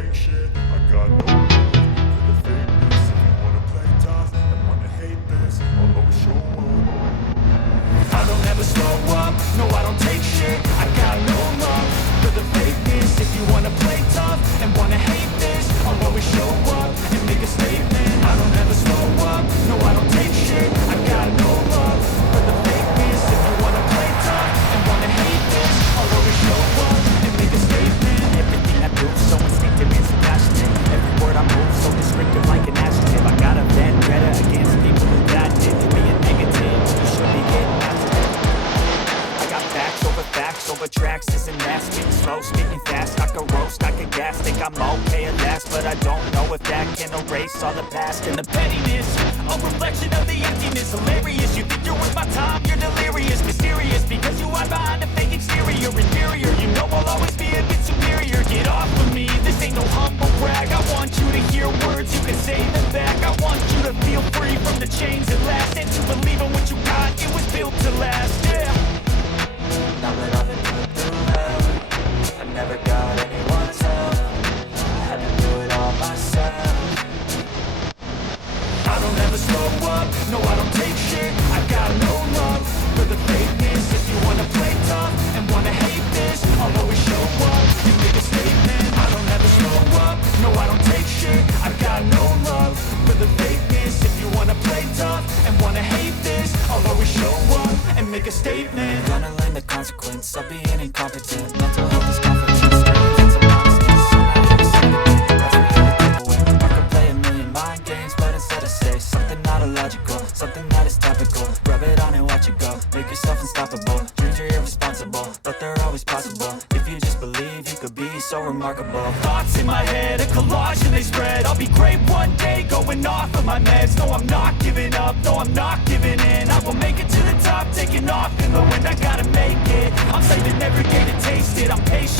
take shit, I got no love for the fakeness. If you wanna play tough and wanna hate this, I'll always show up. I don't ever slow up, no I don't take shit. I got no love for the fakeness. If you wanna play tough and wanna hate this, I'll always show up and make a statement. I don't ever slow up, no I don't take shit. I got no love for the fakeness. If you wanna play tough and wanna hate this, I'll always show up and make a statement. Everything I do so instinctive and so passionate. Every word I move so descriptive like an adjective. I got a vendetta against people who got it. Being negative, you should be getting after it. I got facts over tracks, isn't that speaking slow, speaking fast, I can roast, I can gas, think I'm okay at last, but I don't know if that can erase all the past and the pettiness, a reflection of the emptiness, hilarious, you think you're worth my time, you're delirious, mysterious, because you hide behind a fake exterior, inferior, you know I'll always be a bit superior, get off of me, this ain't no humble brag, I want you to hear words, you can say them back, I want you to feel free from the chains at last, and to believe in what you got, it was built to last, yeah. Now that I've been put through hell, I never got anyone's help. I had to do it all myself. I don't ever slow up, no I don't take shit. I got no love for the fakeness. If you wanna play tough and wanna hate this, I'll always show up and make a statement. I don't ever slow up, no I don't take shit. I got no love for the fakeness. If you wanna play tough and wanna hate this, I'll always show up and make a statement. Gonna learn the consequence of being incompetent. Mental health is confidence, strength and honesty. I could play a million mind games, but instead I say something not illogical, something that is topical. Rub it on and watch it go. Make yourself unstoppable. Dreams are irresponsible, but they're always possible. If you just believe, you could be so remarkable. Thoughts in my head, a collage and they spread. I'll be great one day, going off of my meds. No, I'm not giving up, no, I'm not giving in. I will make it to the top, taking off in the wind. I gotta make it, I'm saving every day to taste it. I'm patient